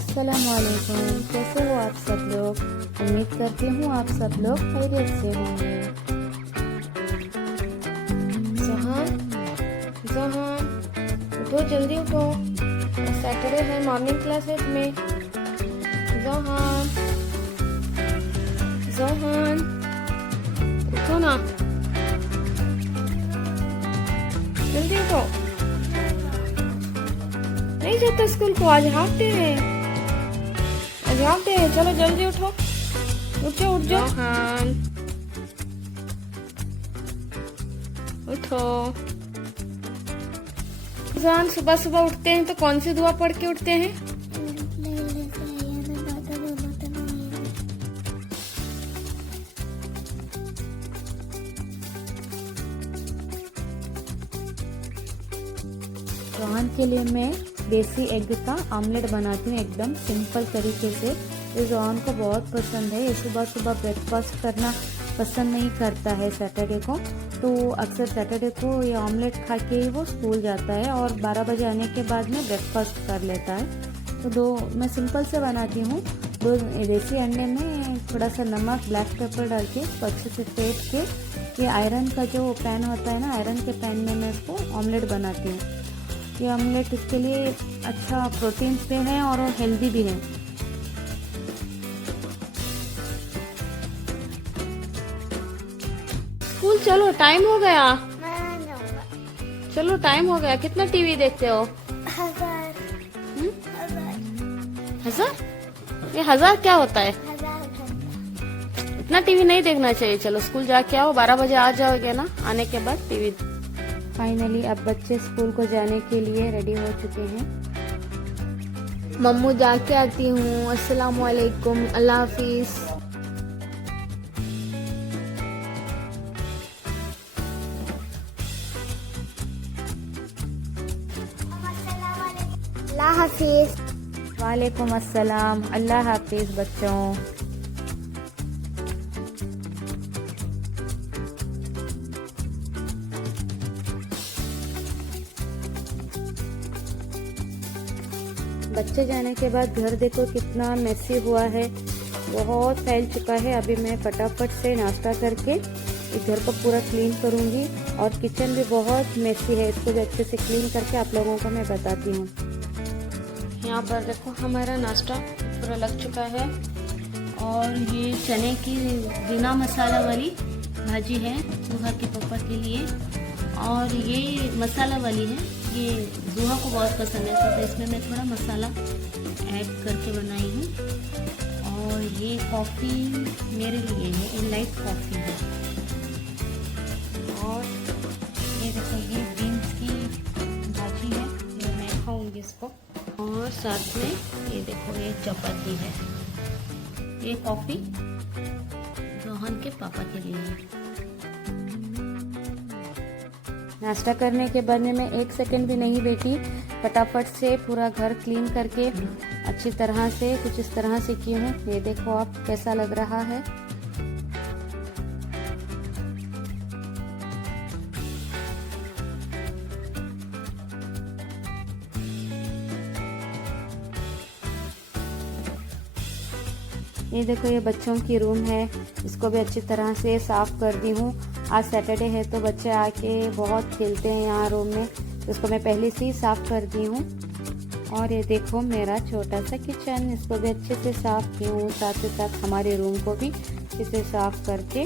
अस्सलामुअलैकुम। कैसे हो आप सब लोग? उम्मीद करती हूँ आप सब लोग खैरियत से होंगे। जहान, जहान, उठो जल्दी उठो। सैटरडे है, मॉर्निंग क्लास है तुम्हें। जहान, जहान, उठो ना, जल्दी उठो। नहीं जाता स्कूल को, आज हाफ डे है। आज हाफ डे है, चलो जल्दी उठो। उठ जाओ, उठ जाओ। जहान, उठो। जहान, सुबह सुबह उठते हैं तो कौन सी दुआ पढ़ के उठते हैं? रोहन के लिए मैं देसी एग का आमलेट बनाती हूँ एकदम सिंपल तरीके से। ये रोहन को बहुत पसंद है। ये सुबह सुबह ब्रेकफास्ट करना पसंद नहीं करता है सैटरडे को, तो अक्सर सैटरडे को ये ऑमलेट खा के ही वो स्कूल जाता है और 12 बजे आने के बाद में ब्रेकफास्ट कर लेता है। तो मैं सिंपल से बनाती हूँ। 2 देसी अंडे में थोड़ा सा नमक, ब्लैक पेपर डाल के अच्छे से फेंट के, ये आयरन का जो पैन होता है ना, आयरन के पैन में मैं इसको ऑमलेट बनाती हूँ। ये ऑमलेट इसके लिए अच्छा प्रोटीन्स भी है और हेल्दी भी है। स्कूल चलो, टाइम हो गया। चलो टाइम हो गया। कितना टीवी देखते हो? 1000? ये 1000 क्या होता है? इतना टीवी नहीं देखना चाहिए। चलो स्कूल जाके आओ, 12 बजे आ जाओगे ना, आने के बाद टीवी। फाइनली अब बच्चे स्कूल को जाने के लिए रेडी हो चुके हैं। मम्मू जाके आती हूँ। अस्सलाम वालेकुम, अल्लाह हाफिज। अल्लाह हाफिज। वालेकुम अस्सलाम, अल्लाह हाफिज बच्चों। बच्चे जाने के बाद घर देखो कितना मेसी हुआ है, बहुत फैल चुका है। अभी मैं फटाफट से नाश्ता करके इस घर को पूरा क्लीन करूंगी और किचन भी बहुत मेसी है, इसको भी अच्छे से क्लीन करके आप लोगों को मैं बताती हूँ। यहाँ पर देखो हमारा नाश्ता पूरा लग चुका है और ये चने की बिना मसाला वाली भाजी है जुहा के पापा के लिए, और ये मसाला वाली है, ये जुहा को बहुत पसंद है तो इसमें मैं थोड़ा मसाला ऐड करके बनाई हूँ। और ये कॉफ़ी मेरे लिए है, ये लाइट कॉफ़ी है। और ये देखो ये बीन्स की भाजी है, ये मैं खाऊंगी इसको। और साथ में ये देखो ये चपाती है। ये कॉफ़ी रोहन के पापा के लिए है। नाश्ता करने के बाद में मैं 1 सेकंड भी नहीं बैठी, फटाफट से पूरा घर क्लीन करके अच्छी तरह से कुछ इस तरह से की हूँ। ये देखो आप कैसा लग रहा है। ये देखो ये बच्चों की रूम है, इसको भी अच्छी तरह से साफ कर दी हूँ। आज सैटरडे है तो बच्चे आके बहुत खेलते हैं यहाँ रूम में, तो इसको मैं पहले से ही साफ कर दी हूँ। और ये देखो मेरा छोटा सा किचन, इसको भी अच्छे से साफ की हूँ। साथ ही साथ हमारे रूम को भी अच्छे से साफ करके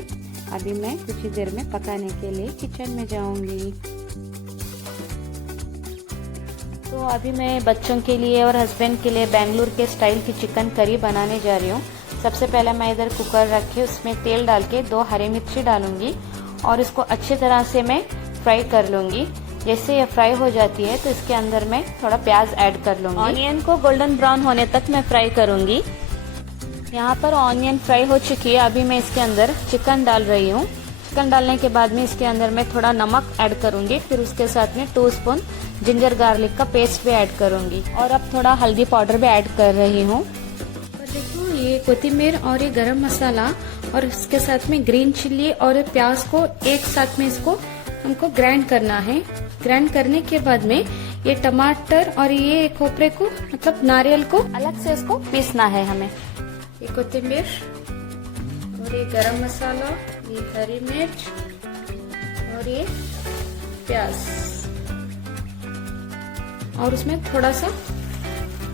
अभी मैं कुछ ही देर में पकाने के लिए किचन में जाऊँगी। तो अभी मैं बच्चों के लिए और हस्बैंड के लिए बेंगलुरु के स्टाइल की चिकन करी बनाने जा रही हूँ। सबसे पहले मैं इधर कुकर रखे, उसमें तेल डाल के 2 हरी मिर्ची डालूंगी और इसको अच्छी तरह से मैं फ्राई कर लूँगी। जैसे ये फ्राई हो जाती है तो इसके अंदर मैं थोड़ा प्याज ऐड कर लूँगी। ऑनियन को गोल्डन ब्राउन होने तक मैं फ्राई करूँगी। यहाँ पर ऑनियन फ्राई हो चुकी है, अभी मैं इसके अंदर चिकन डाल रही हूँ। चिकन डालने के बाद में इसके अंदर मैं थोड़ा नमक ऐड करूँगी, फिर उसके साथ में 2 स्पून जिंजर गार्लिक का पेस्ट भी ऐड करूँगी और अब थोड़ा हल्दी पाउडर भी ऐड कर रही हूँ। देखो ये कोथिमीर और ये गरम मसाला और इसके साथ में ग्रीन चिल्ली और प्याज को एक साथ में इसको हमको ग्राइंड करना है। ग्राइंड करने के बाद में ये टमाटर और ये खोपरे को मतलब नारियल को अलग से इसको पीसना है हमें। ये कोथिंबीर और ये गरम मसाला, ये हरी मिर्च और ये प्याज और उसमें थोड़ा सा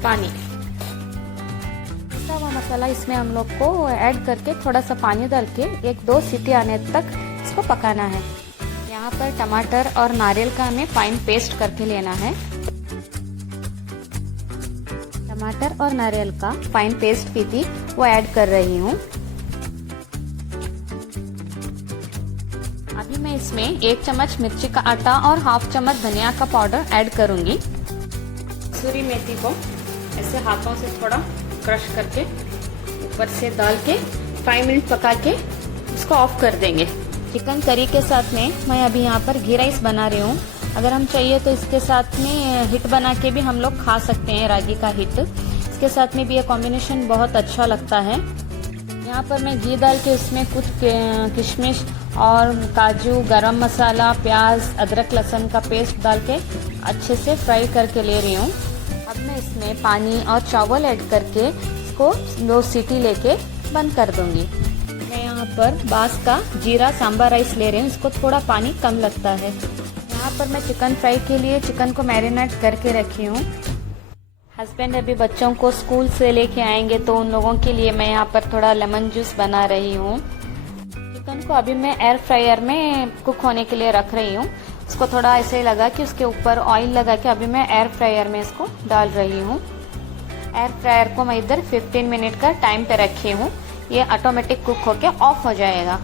पानी। पिसा हुआ मसाला इसमें हम लोग को ऐड करके थोड़ा सा पानी डाल के 1-2 सीटी आने तक इसको पकाना है। यहाँ पर टमाटर और नारियल का हमें फाइन पेस्ट करके लेना है। टमाटर और नारियल का फाइन पेस्ट की थी वो ऐड कर रही हूँ। अभी मैं इसमें 1 चम्मच मिर्ची का आटा और हाफ चम्मच धनिया का पाउडर ऐड करूंगी। कसूरी मेथी को ऐसे हाथों से थोड़ा क्रश करके ऊपर से डाल के 5 मिनट पका के इसको ऑफ कर देंगे। चिकन करी के साथ में मैं अभी यहाँ पर घी राइस बना रही हूँ। अगर हम चाहिए तो इसके साथ में हिट बना के भी हम लोग खा सकते हैं, रागी का हिट। इसके साथ में भी ये कॉम्बिनेशन बहुत अच्छा लगता है। यहाँ पर मैं घी डाल के उसमें कुछ किशमिश और काजू, गरम मसाला, प्याज, अदरक लहसुन का पेस्ट डाल के अच्छे से फ्राई करके ले रही हूँ। अब मैं इसमें पानी और चावल ऐड करके इसको 2 सीटी लेके बंद कर दूंगी। मैं यहाँ पर बास का जीरा सांभर राइस ले रही हूँ, इसको थोड़ा पानी कम लगता है। यहाँ पर मैं चिकन फ्राई के लिए चिकन को मैरिनेट करके रखी हूँ। हस्बैंड अभी बच्चों को स्कूल से लेके आएंगे तो उन लोगों के लिए मैं यहाँ पर थोड़ा लेमन जूस बना रही हूँ। चिकन को अभी मैं एयर फ्रायर में कुक होने के लिए रख रही हूँ। इसको थोड़ा ऐसे लगा कि उसके ऊपर ऑयल लगा के अभी मैं एयर फ्रायर में इसको डाल रही हूँ। एयर फ्रायर को मैं इधर 15 मिनट का टाइम पे रखी हूँ। ये ऑटोमेटिक कुक होके ऑफ हो जाएगा।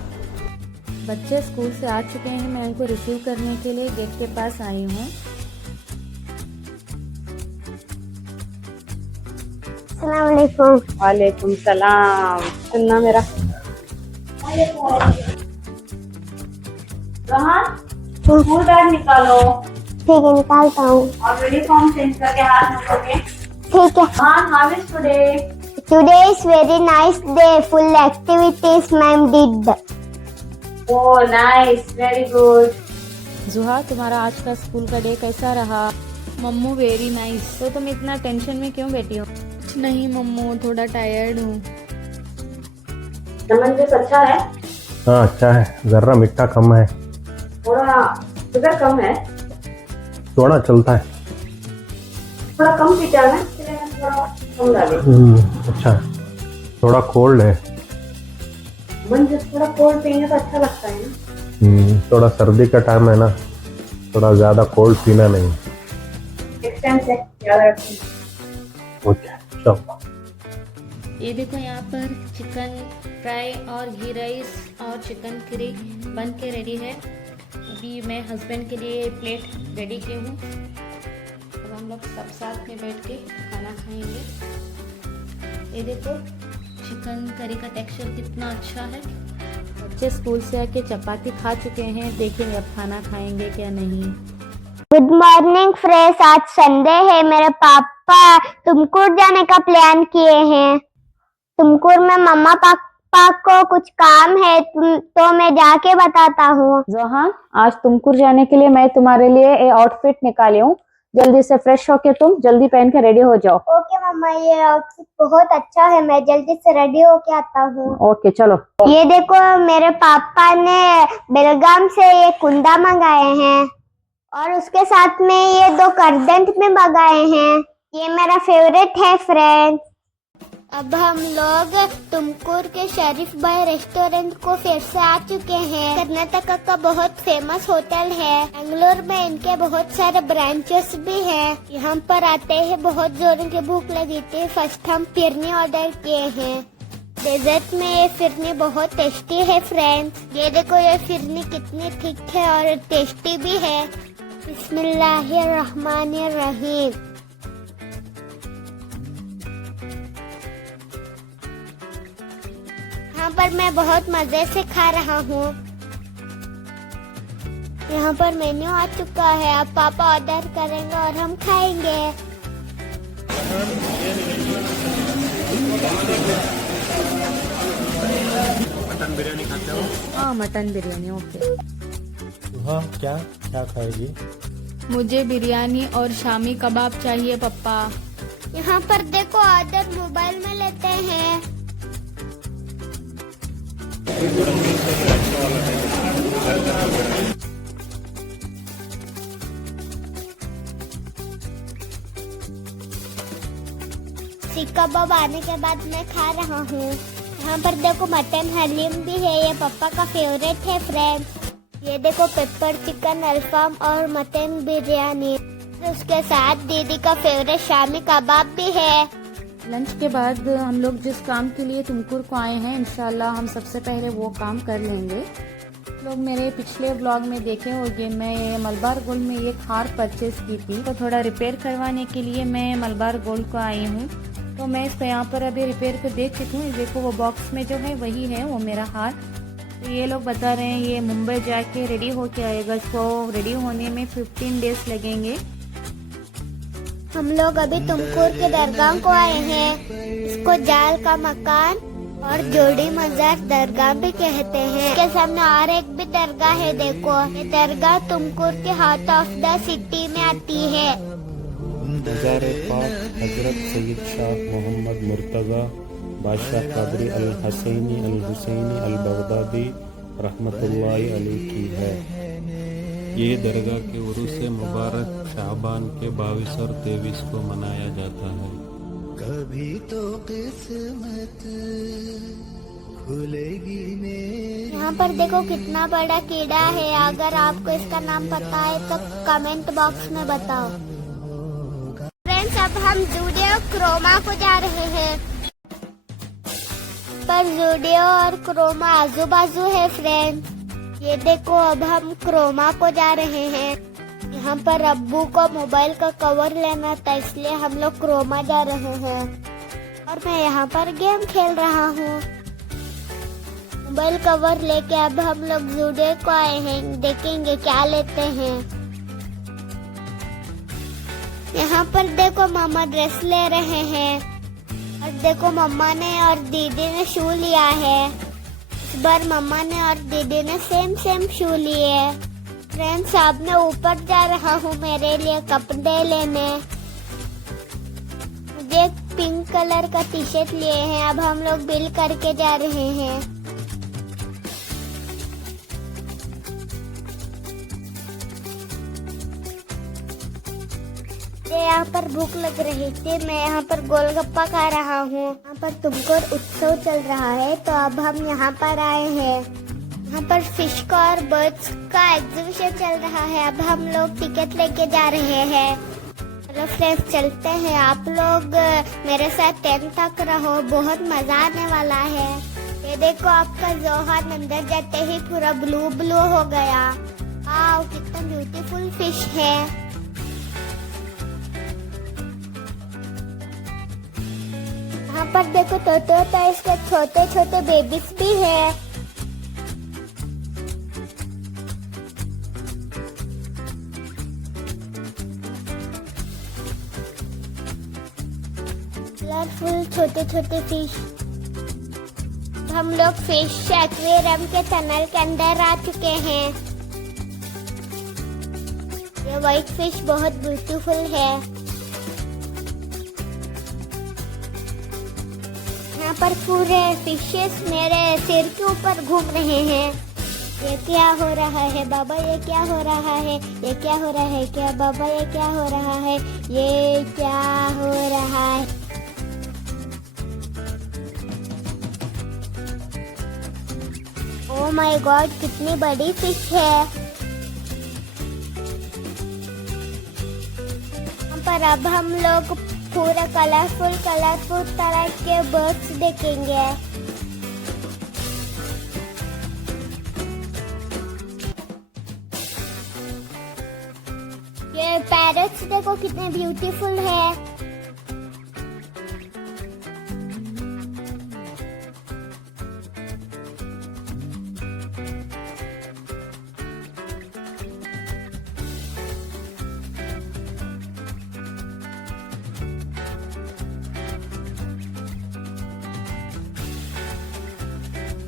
बच्चे स्कूल से आ चुके हैं, मैं उनको रिसीव करने के लिए गेट के पास आई हूँ। अस्सलामुअलैकुम। वालेकुम सलाम। सुनना मेरा स्कूल बैग निकालो। ठीक है, निकालता हूँ। और यूनिफॉर्म चेंज करके हाथ रखोगे। ठीक है। How is today? Today is very nice day. Full activities ma'am did. Oh nice, very good. Zuha, तुम्हारा आज का स्कूल का डे कैसा रहा? Mamu very nice. तो तुम इतना टेंशन में क्यों बैठी हो? कुछ नहीं मम्मू, थोड़ा टायर्ड हूँ। लेमन जूस अच्छा है? हाँ अच्छा है, जरा मीठा कम है, थोड़ा शुगर कम है, थोड़ा चलता है। थोड़ा कम पीता है ना, इसलिए मैं थोड़ा कम डाली। अच्छा है, थोड़ा कोल्ड है। लेमन जूस थोड़ा कोल्ड पीने तो अच्छा लगता है ना। थोड़ा सर्दी का टाइम है ना, थोड़ा ज्यादा कोल्ड पीना नहीं। नेक्स्ट टाइम से याद रखना। ओके चलो। ये देखो यहाँ पर चिकन फ्राई और घी राइस और चिकन करी बन के रेडी है। अभी मैं हस्बैंड के लिए प्लेट रेडी की हूँ। अब हम लोग सब साथ में बैठ के खाना खाएंगे। ये देखो चिकन करी का टेक्सचर कितना अच्छा है। बच्चे स्कूल से आके चपाती खा चुके हैं, देखेंगे अब खाना खाएंगे क्या नहीं। Good morning fresh. आज संडे है। मेरे पापा तुमकुर जाने का प्लान किए हैं। तुमकुर में मम्मा पापा को कुछ काम है, तो मैं जाके बताता हूँ। जोहा, आज तुमकुर जाने के लिए मैं तुम्हारे लिए एक आउटफिट निकाली हूँ। जल्दी से फ्रेश होके तुम जल्दी पहन के रेडी हो जाओ। ओके मम्मा, ये आउटफिट बहुत अच्छा है। मैं जल्दी से रेडी होके आता हूँ। ओके चलो। ये देखो, मेरे पापा ने बेलगाम से ये कुंदा मंगाए हैं और उसके साथ में ये 2 करदंत में मंगाए हैं। ये मेरा फेवरेट है फ्रेंड। अब हम लोग तुमकुर के शरीफ भाई रेस्टोरेंट को फिर से आ चुके हैं। कर्नाटक का बहुत फेमस होटल है। बेंगलोर में इनके बहुत सारे ब्रांचेस भी हैं। यहाँ पर आते ही बहुत जोरों की भूख लगी थी। फर्स्ट हम फिरनी ऑर्डर किए हैं। डेजर्ट में ये फिरनी बहुत टेस्टी है फ्रेंड्स। ये देखो, ये फिरनी कितनी थिक है और टेस्टी भी है। बिस्मिल्लाहिर्रहमानिर्रहीम। यहाँ पर मैं बहुत मजे से खा रहा हूँ। यहाँ पर मेन्यू आ चुका है। अब पापा ऑर्डर करेंगे और हम खाएंगे। मटन बिरयानी खाते हो? हाँ मटन बिरयानी। ओके। हाँ, क्या क्या खाएगी? मुझे बिरयानी और शामी कबाब चाहिए पप्पा। यहाँ पर देखो ऑर्डर मोबाइल में लेते हैं। सीख कबाब आने के बाद मैं खा रहा हूँ। यहाँ पर देखो मटन हलीम भी है, ये पापा का फेवरेट है फ्रेंड्स। ये देखो पेपर चिकन अल्फाम और मटन बिरयानी, उसके साथ दीदी का फेवरेट शामी कबाब भी है। लंच के बाद हम लोग जिस काम के लिए तुमकुर को आए हैं, इंशाल्लाह हम सबसे पहले वो काम कर लेंगे। लोग मेरे पिछले व्लॉग में देखे होंगे, मैं ये मलबार गोल्ड में एक हार परचेज की थी, तो थोड़ा रिपेयर करवाने के लिए मैं मलबार गोल्ड को आई हूँ। तो मैं इसको यहाँ पर अभी रिपेयर को देख चुकी हूँ। देखो वो बॉक्स में जो है वही है वो मेरा हार। तो ये लोग बता रहे हैं ये मुंबई जाके रेडी होके आएगा, इसको रेडी होने में 15 डेज लगेंगे। हम लोग अभी तुमकुर के दरगाह को आए हैं। इसको जाल का मकान और जोड़ी मजार दरगाह भी कहते हैं। इसके सामने और एक भी दरगाह है, देखो ये दरगाह तुमकुर के हार्ट ऑफ द सिटी में आती है। मज़ार पाक हज़रत सैयद शाह मोहम्मद मुर्तज़ा बादशाह कादरी अल हसैनी अल हुसैनी अल बगदादी रहमतुल्लाहि अलैह की है। ये दरगाह के उरूस मुबारक शाबान के 22 और 23 को मनाया जाता है। कभी तो किस्मत खुलेगी मेरी। यहाँ पर देखो कितना बड़ा कीड़ा है, अगर आपको इसका नाम पता है तो कमेंट बॉक्स में बताओ। फ्रेंड्स अब हम जूडियो क्रोमा को जा रहे हैं, पर जूडियो और क्रोमा आजू बाजू है फ्रेंड्स। ये देखो अब हम क्रोमा को जा रहे हैं। यहाँ पर अब्बू को मोबाइल का कवर लेना था, इसलिए हम लोग क्रोमा जा रहे हैं। और मैं यहाँ पर गेम खेल रहा हूँ। मोबाइल कवर लेके अब हम लोग जूडियो को आए हैं, देखेंगे क्या लेते हैं। यहाँ पर देखो मामा ड्रेस ले रहे हैं, और देखो मम्मा ने और दीदी ने शू लिया है। इस बार मम्मा ने और दीदी ने सेम शू लिए। फ्रेंड्स अब मैं ऊपर जा रहा हूँ मेरे लिए कपड़े लेने। मुझे पिंक कलर का टी शर्ट लिए हैं, अब हम लोग बिल करके जा रहे हैं। यहाँ पर भूख लग रही थी, मैं यहाँ पर गोलगप्पा खा रहा हूँ। यहाँ पर तुमकुर उत्सव चल रहा है, तो अब हम यहाँ पर आए हैं। यहाँ पर फिश का और बर्ड्स का एग्जीबिशन चल रहा है, अब हम लोग टिकट लेके जा रहे हैं। चलो फ्रेंड्स चलते हैं, आप लोग मेरे साथ 10 तक रहो, बहुत मजा आने वाला है। ये देखो आपका जोहर अंदर जाते ही पूरा ब्लू हो गया। वाह कितना ब्यूटीफुल फिश है। यहाँ पर देखो तोता, इसके छोटे छोटे बेबीज भी है। कलरफुल छोटे छोटे फिश। हम लोग फिश एक्वेरियम के टनल के अंदर आ चुके हैं। ये व्हाइट फिश बहुत ब्यूटीफुल है। यहाँ पर पूरे फिशेस मेरे सिर के ऊपर घूम रहे हैं। ये क्या हो रहा है बाबा, ये क्या हो रहा है, ये क्या हो रहा है, क्या बाबा ये क्या हो रहा है, ये क्या हो रहा है। ओह माय गॉड कितनी बड़ी फिश है। यहाँ पर अब हम लोग पूरा कलरफुल तरह के बर्ड्स देखेंगे। ये पैरट्स देखो कितने ब्यूटीफुल है।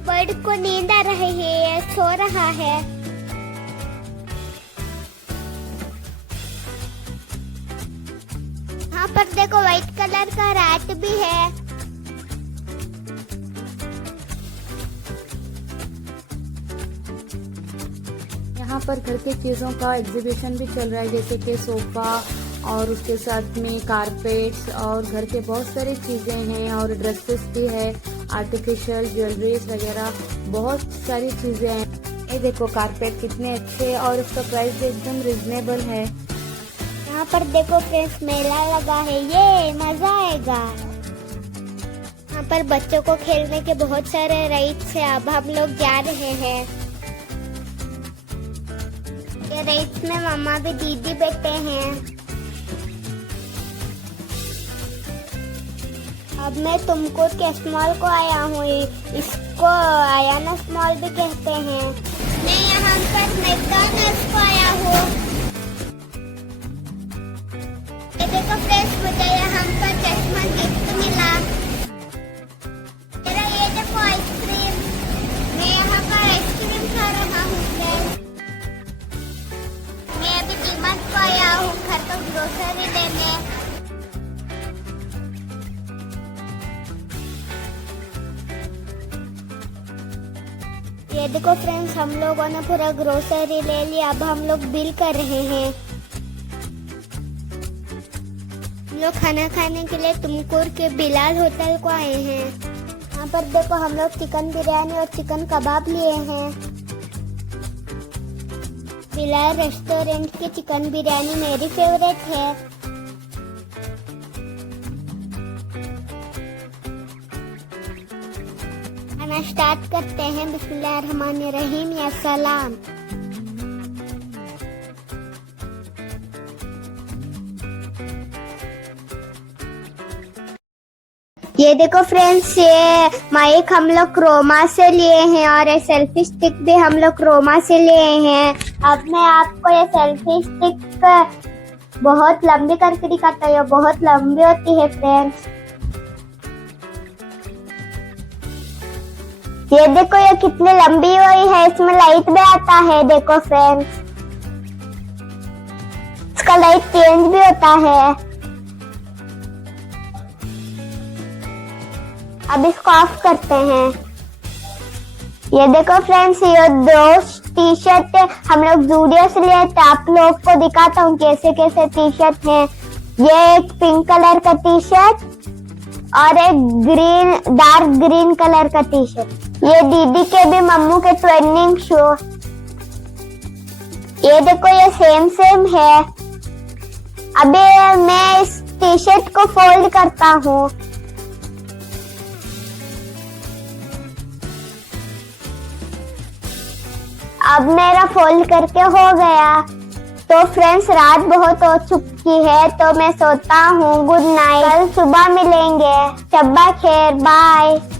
बर्ड को नींद आ रही है, ये सो रहा है। देखो व्हाइट कलर का रैट भी है। यहाँ पर घर के चीज़ों का एग्जीबिशन भी चल रहा है, जैसे कि सोफ़ा और उसके साथ में कारपेट्स और घर के बहुत सारी चीज़ें हैं और ड्रेसेस भी है, आर्टिफिशियल ज्वेलरीज वगैरह बहुत सारी चीज़ें हैं। ये देखो कारपेट कितने अच्छे और उसका प्राइस भी एकदम रिजनेबल है। यहाँ पर देखो फ्रेंड्स मेला लगा है, ये मजा आएगा। यहाँ पर बच्चों को खेलने के बहुत सारे राइड्स है। अब हम लोग जा रहे हैं। ये राइड्स में मम्मा भी दीदी बैठे हैं। अब मैं तुमको केस मॉल को आया हूँ, इसको आयाना मॉल भी कहते हैं। मैं यहाँ पर मैकडॉनल्ड्स को आया हूँ। ये देखो फ्रेंड्स, मुझे यहाँ पर चश्मा गिफ्ट मिला। मेरा ये देखो आइसक्रीम, मैं यहाँ पर आइसक्रीम खा रहा हूँ फ्रेंड्स। मैं अभी डीमार्ट को आया हूँ घर पर ग्रोसरी लेने। ये देखो फ्रेंड्स, हम लोगों ने पूरा ग्रोसरी ले लिया। अब हम लोग बिल कर रहे हैं। हम लोग खाना खाने के लिए तुमकुर के बिलाल होटल को आए हैं। यहाँ पर देखो हम लोग चिकन बिरयानी और चिकन कबाब लिए हैं। बिलाल रेस्टोरेंट की चिकन बिरयानी मेरी फेवरेट है। खाना स्टार्ट करते हैं। बिस्मिल्लाहिर्रहमानिर्रहीम, या सलाम। ये देखो फ्रेंड्स, ये माइक हम लोग क्रोमा से लिए हैं और ये सेल्फी स्टिक भी हम लोग क्रोमा से लिए हैं। अब मैं आपको ये सेल्फी स्टिक बहुत लंबी करके दिखाता हूँ। बहुत लंबी होती है फ्रेंड्स। ये देखो ये कितनी लंबी हुई है। इसमें लाइट भी आता है। देखो फ्रेंड्स, इसका लाइट चेंज भी होता है। अब इसको ऑफ करते हैं। ये देखो फ्रेंड्स, ये दो टी शर्ट हम लोग जूडियो से लिए थे। आप लोग को दिखाता हूँ कैसे कैसे टी शर्ट है। ये एक पिंक कलर का टी शर्ट और एक डार्क ग्रीन कलर का टी शर्ट। ये दीदी के भी मम्मू के ट्रेनिंग शो। ये देखो ये सेम है। अभी मैं इस टी शर्ट को फोल्ड करता हूँ। अब मेरा फोल्ड करके हो गया। तो फ्रेंड्स, रात बहुत हो चुकी है तो मैं सोता हूँ। Good night. कल सुबह मिलेंगे। शब्बा खैर, बाय।